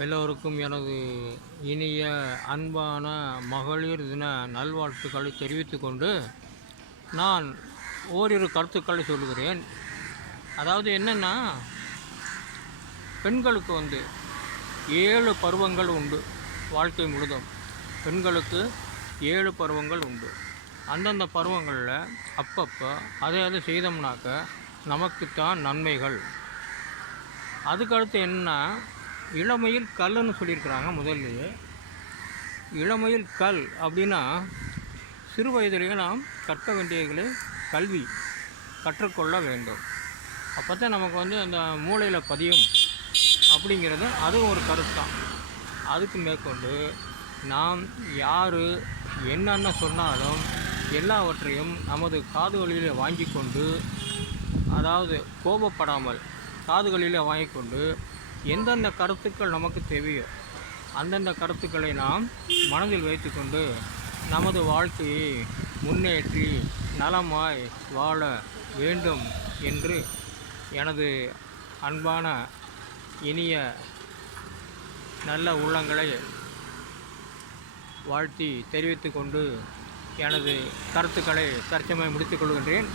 எல்லோருக்கும் எனது இனிய அன்பான மகளிர் தின நல்வாழ்த்துக்களை தெரிவித்துக் கொண்டு நான் ஓரிரு கருத்துக்களை சொல்லுகிறேன். அதாவது என்னென்னா, பெண்களுக்கு 7 பருவங்கள் உண்டு. வாழ்க்கை முழுதும் பெண்களுக்கு 7 பருவங்கள் உண்டு. அந்தந்த பருவங்களில் அப்பப்போ அதை செய்தோம்னாக்க நமக்குத்தான் நன்மைகள். அதுக்கடுத்து என்ன, இளமையில் கல்லுன்னு சொல்லியிருக்கிறாங்க. முதல்லையே இளமையில் கல் அப்படின்னா, சிறு வயதிலேயே நாம் கற்க வேண்டியவர்களை கல்வி கற்றுக்கொள்ள வேண்டும். அப்போ தான் நமக்கு அந்த மூளையில் பதியும் அப்படிங்கிறது அதுவும் ஒரு கருத்தான். அதுக்கு மேற்கொண்டு நாம் யார் என்னென்ன சொன்னாலும் எல்லாவற்றையும் நமது காதுகளிலே வாங்கி கொண்டு, அதாவது கோபப்படாமல் காதுகளிலே வாங்கி கொண்டு, எந்தெந்த கருத்துக்கள் நமக்கு தேவையோ அந்தந்த கருத்துக்களை நாம் மனதில் வைத்துக்கொண்டு நமது வாழ்க்கையை முன்னேற்றி நலமாய் வாழ வேண்டும் என்று எனது அன்பான இனிய நல்ல உள்ளங்களை வாழ்த்தி தெரிவித்து கொண்டு எனது கருத்துக்களை தற்சமயம் முடித்துக் கொள்கின்றேன்.